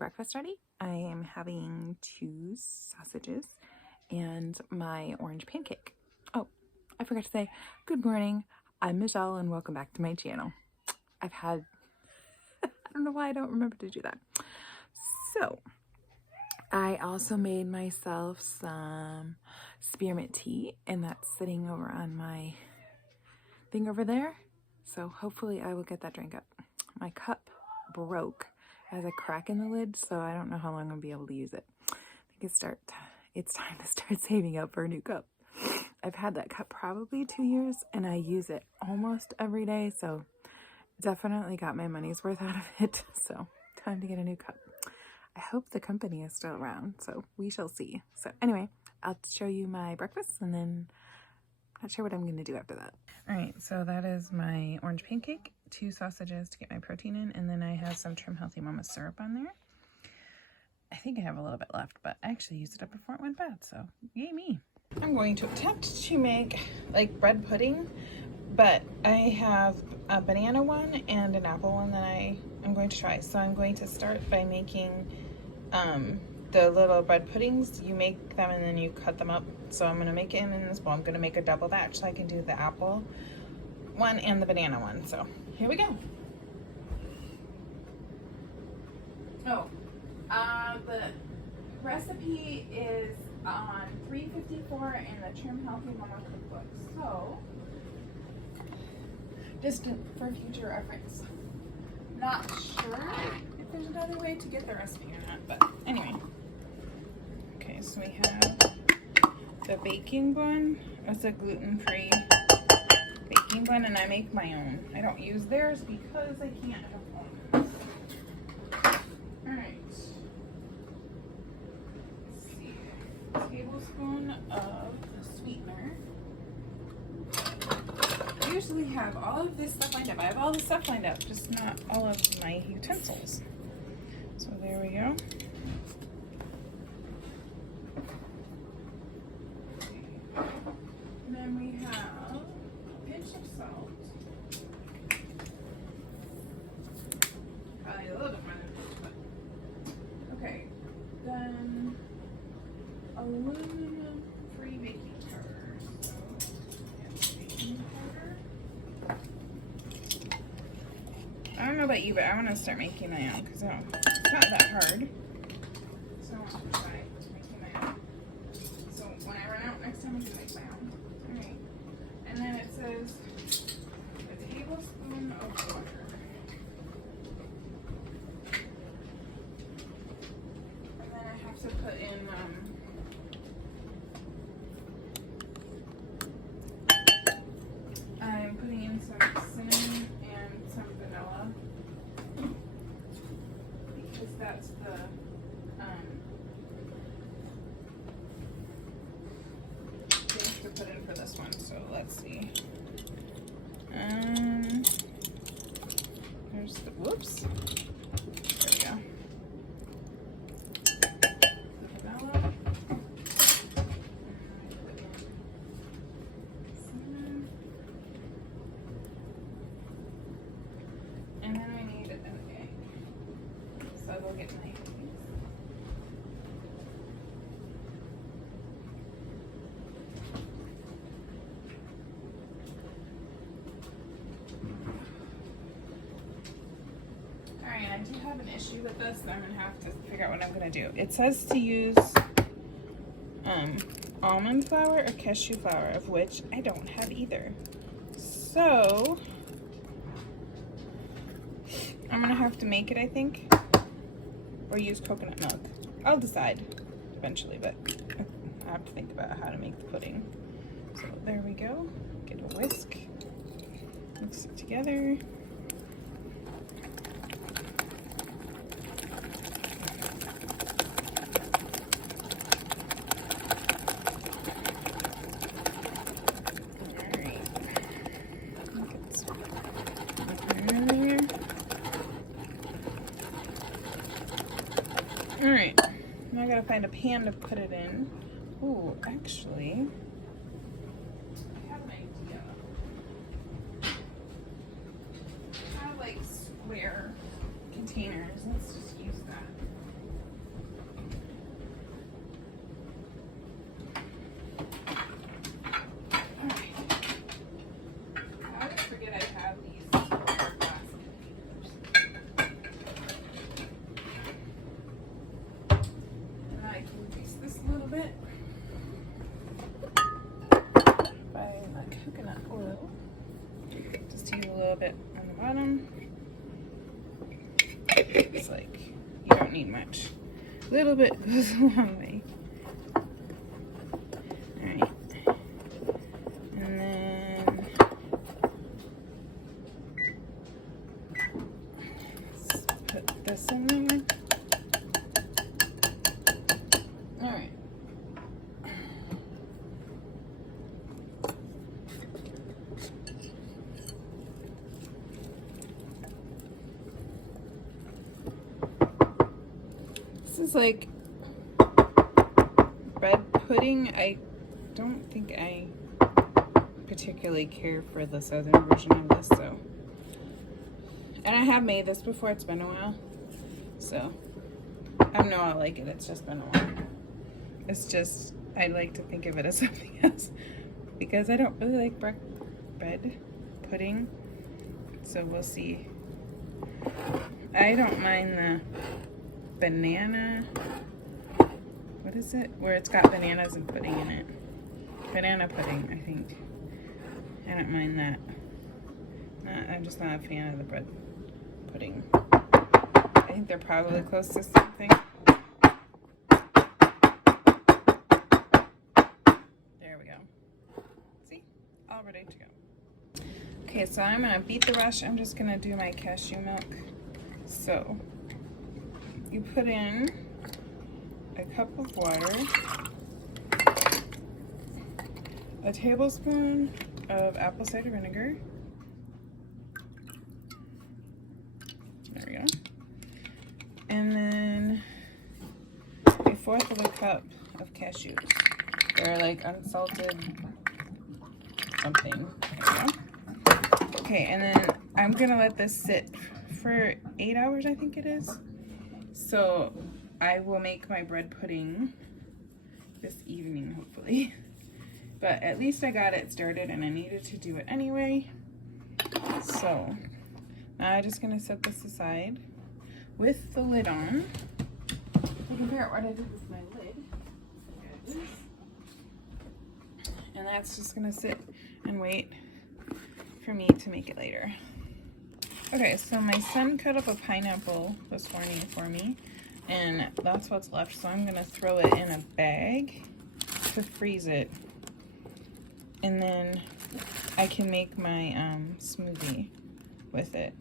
breakfast ready. I am having 2 sausages and my orange pancake. Oh, I forgot to say, good morning. I'm Michelle and welcome back to my channel. I don't know why I don't remember to do that. So, I also made myself some spearmint tea and that's sitting over on my thing over there. So hopefully I will get that drink up. My cup broke. It has a crack in the lid, so I don't know how long I'll be able to use it. I think it's time to start saving up for a new cup. I've had that cup probably 2 years and I use it almost every day, so definitely got my money's worth out of it. So time to get a new cup. I hope the company is still around, so we shall see. So anyway, I'll show you my breakfast and then not sure what I'm going to do after that. All right, so that is my orange pancake, 2 sausages to get my protein in, and then I have some Trim Healthy Mama syrup on there. I think I have a little bit left, but I actually used it up before it went bad, so yay me. I'm going to attempt to make like bread pudding, but I have a banana one and an apple one that I'm going to try. So I'm going to start by making the little bread puddings. You make them and then you cut them up. So I'm going to make it in this bowl. I'm going to make a double batch so I can do the apple one and the banana one. So here we go. Oh, the recipe is on 354 in the Trim Healthy Mama cookbook. So just for future reference. Not sure if there's another way to get the recipe or not, but anyway. Okay, so we have the baking bun. It's a gluten-free baking bun, and I make my own. I don't use theirs because I can't have one. Alright. Let's see. A tablespoon of the sweetener. I usually have all of this stuff lined up. I have all this stuff lined up, just not all of my utensils. So there we go. And then we have a pinch of salt. Probably a little bit more than this, but okay. Then aluminum-free baking powder. So baking powder. I don't know about you, but I want to start making my own because it's not that hard. So I want to try making my own. So when I run out next time, I can make my own. Alright. And then it says a tablespoon of water. And then I have to put in I'm putting in some cinnamon and some vanilla because that's the things to put in for this one. So let's see. There's the whoops. There we go. The vanilla. And then we need an egg. So we'll get my eggs. Alright, I do have an issue with this, so I'm going to have to figure out what I'm going to do. It says to use almond flour or cashew flour, of which I don't have either. So I'm gonna have to make it, I think, or use coconut milk. I'll decide eventually, but I have to think about how to make the pudding. So there we go. Get a whisk, mix it together. Alright, now I gotta find a pan to put it in. Ooh, actually, I have an idea. I have like square containers. Let's just use that. I can grease this a little bit by my coconut oil. Just use a little bit on the bottom. It's like you don't need much. A little bit goes a long way. Alright. And then let's put this in there. Alright. This is like bread pudding. I don't think I particularly care for the southern version of this, so. And I have made this before, it's been a while. So, I know I like it, it's just been a while. It's just, I like to think of it as something else. Because I don't really like bread pudding. So we'll see. I don't mind the banana, what is it? Where it's got bananas and pudding in it. Banana pudding, I think. I don't mind that. I'm just not a fan of the bread pudding. I think they're probably close to something. There we go. See? All ready to go. Okay, so I'm gonna beat the rush. I'm just gonna do my cashew milk. So, you put in a cup of water, a tablespoon of apple cider vinegar, there we go, and then a fourth of a cup of cashews. They're like unsalted something. There we go. Okay, and then I'm gonna let this sit for 8 hours, I think it is. So I will make my bread pudding this evening, hopefully. But at least I got it started and I needed to do it anyway. So now I'm just gonna set this aside with the lid on. I can figure out what I did with my lid. There it is. And that's just gonna sit and wait for me to make it later. Okay, so my son cut up a pineapple this morning for me, and that's what's left. So I'm gonna throw it in a bag to freeze it, and then I can make my smoothie with it,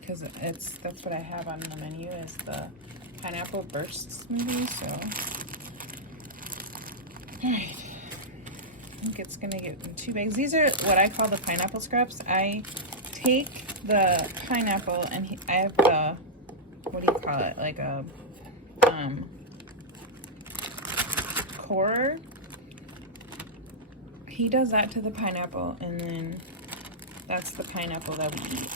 because that's what I have on the menu is the pineapple burst smoothie. So, all right, I think it's gonna get in 2 bags. These are what I call the pineapple scraps. I take the pineapple and I have the, what do you call it, like a core. He does that to the pineapple, and then that's the pineapple that we eat.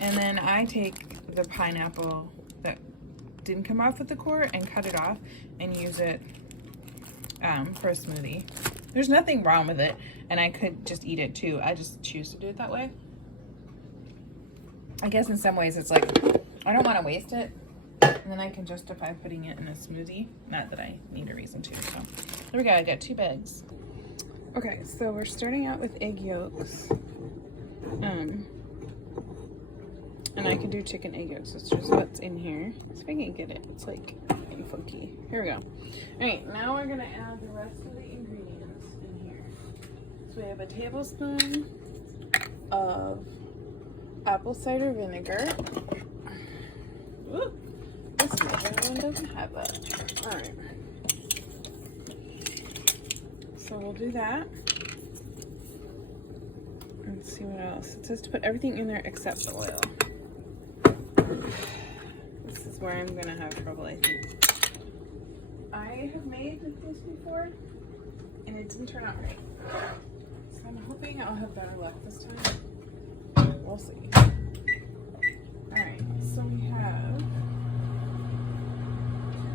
And then I take the pineapple that didn't come off with the core and cut it off and use it for a smoothie. There's nothing wrong with it, and I could just eat it too. I just choose to do it that way. I guess in some ways it's like, I don't want to waste it, and then I can justify putting it in a smoothie. Not that I need a reason to, so. There we go, I got 2 bags. Okay, so we're starting out with egg yolks. And I can do chicken egg yolks. It's just what's in here. Let's see if I can get it. It's like getting funky. Here we go. Alright, now we're gonna add the rest of the ingredients in here. So we have a tablespoon of apple cider vinegar. Ooh, this measuring one doesn't have that. Alright. So we'll do that. Let's see what else. It says to put everything in there except the oil. This is where I'm gonna have trouble, I think. I have made this before and it didn't turn out right. So I'm hoping I'll have better luck this time. We'll see. Alright, so we have to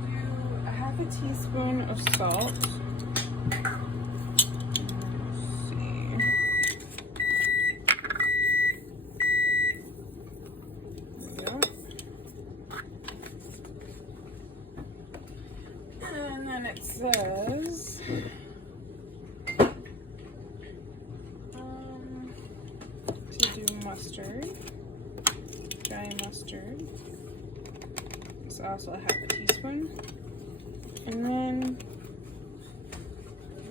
do a half a teaspoon of salt. then it says to do mustard, dry mustard. It's also a half a teaspoon. And then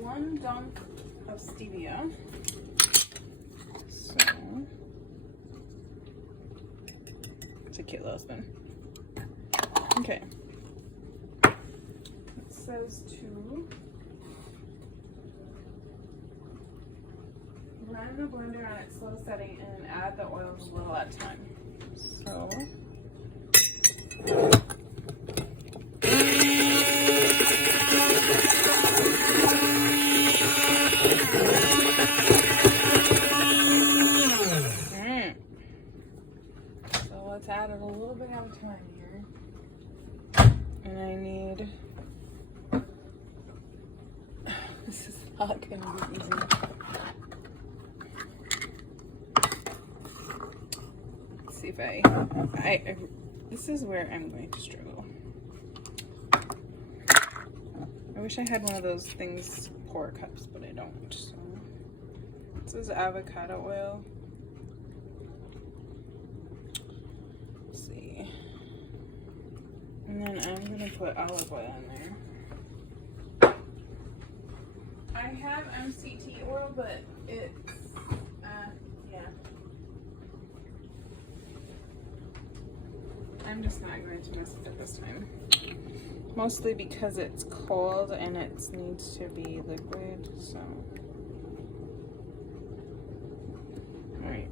1 dunk of stevia. So it's a cute little spoon. Okay. It says to run the blender on its slow setting and add the oils a little at a time. So let's add it a little bit at a time here. And I need, this is not gonna be easy. Let's see if I this is where I'm going to struggle. I wish I had one of those things, pour cups, but I don't. So this is avocado oil. And then I'm gonna put olive oil in there. I have MCT oil, but it's, yeah. I'm just not going to mess with it this time. Mostly because it's cold and it needs to be liquid, so. All right.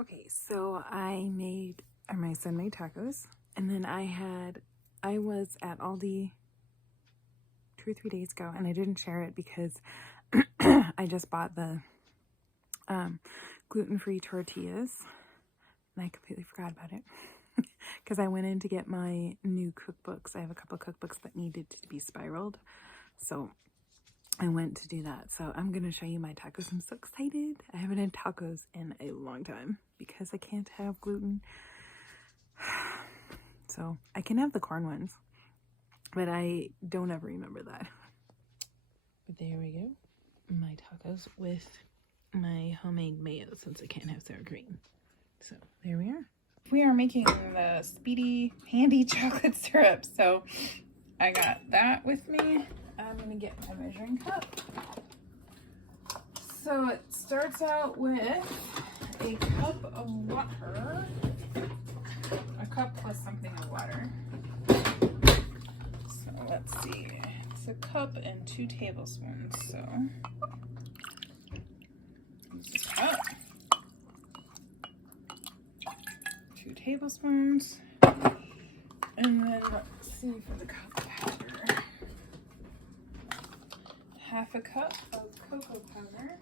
Okay, so I my son made tacos, and then I was at Aldi 2 or 3 days ago, and I didn't share it because I just bought the gluten-free tortillas, and I completely forgot about it because I went in to get my new cookbooks. I have a couple cookbooks that needed to be spiraled, so I went to do that. So I'm going to show you my tacos. I'm so excited. I haven't had tacos in a long time because I can't have gluten. So I can have the corn ones, but I don't ever remember that. But there we go. My tacos with my homemade mayo since I can't have sour cream. So there we are. We are making the speedy handy chocolate syrup. So I got that with me. I'm gonna get my measuring cup. So it starts out with a cup of water, a cup plus something of water. So let's see, it's a cup and 2 tablespoons. So this is cup, 2 tablespoons, and then let's see for the cup powder. Half a cup of cocoa powder.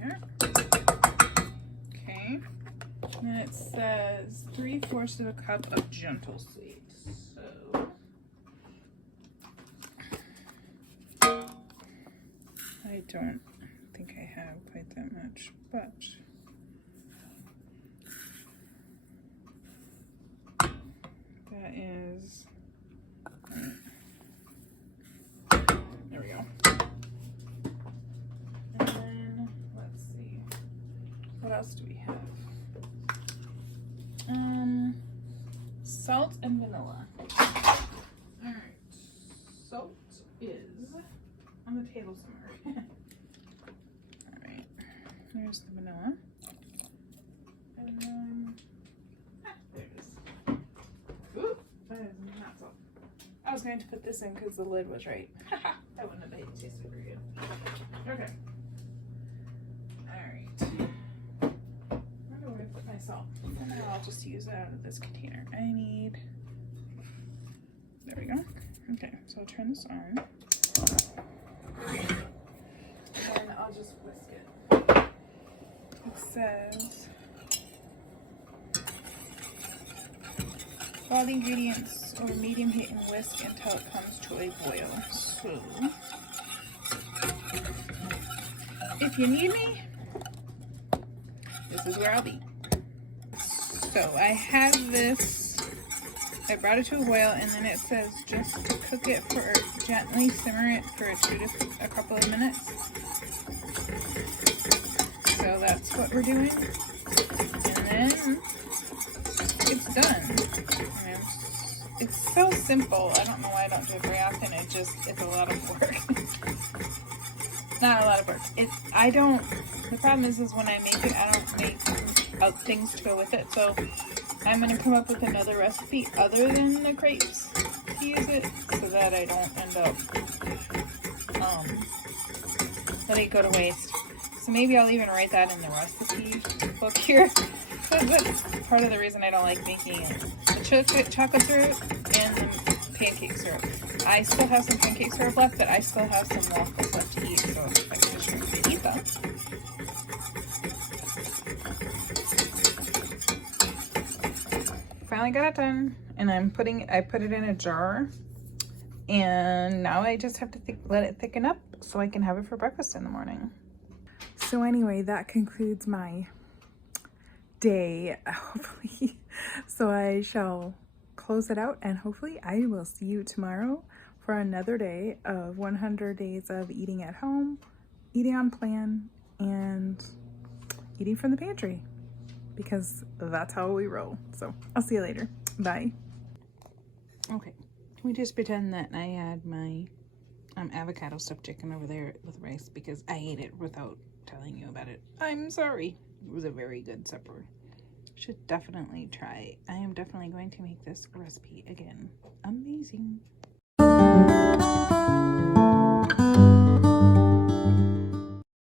There. Okay. And it says 3/4 of a cup of gentle sweets. So I don't think I have quite that much, but that is, there we go. And then let's see, what else do we have? Salt and vanilla. All right, salt is on the table somewhere. All right, there's the vanilla. And then, there it is. Ooh, that is not salt. I was going to put this in because the lid was right. That wouldn't have made it taste super good. Okay. Alright. Where do I put my salt? And now I'll just use it out of this container. I need, there we go. Okay, so I'll turn this on. all the ingredients over medium heat and whisk until it comes to a boil. So, if you need me, this is where I'll be. So I have this, I brought it to a boil, and then it says just cook it for, gently simmer it for a couple of minutes. So that's what we're doing. And then it's done. And it's so simple. I don't know why I don't do it very often. It's a lot of work. Not a lot of work. The problem is when I make it, I don't make things to go with it. So I'm going to come up with another recipe other than the crepes to use it, so that I don't end up letting it go to waste. So maybe I'll even write that in the recipe book here. That's part of the reason I don't like making it. The chocolate syrup and the pancake syrup. I still have some pancake syrup left, but I still have some waffles left to eat, so I can just remember to eat them. Finally got it done, and I put it in a jar, and now I just have to let it thicken up so I can have it for breakfast in the morning. So anyway, that concludes my day, hopefully. So I shall close it out, and hopefully I will see you tomorrow for another day of 100 days of eating at home, eating on plan, and eating from the pantry, because that's how we roll. So I'll see you later. Bye. Okay, can we just pretend that I had my avocado stuffed chicken over there with rice, because I ate it without telling you about it. I'm sorry. It was a very good supper. Should definitely try. I am definitely going to make this recipe again. Amazing.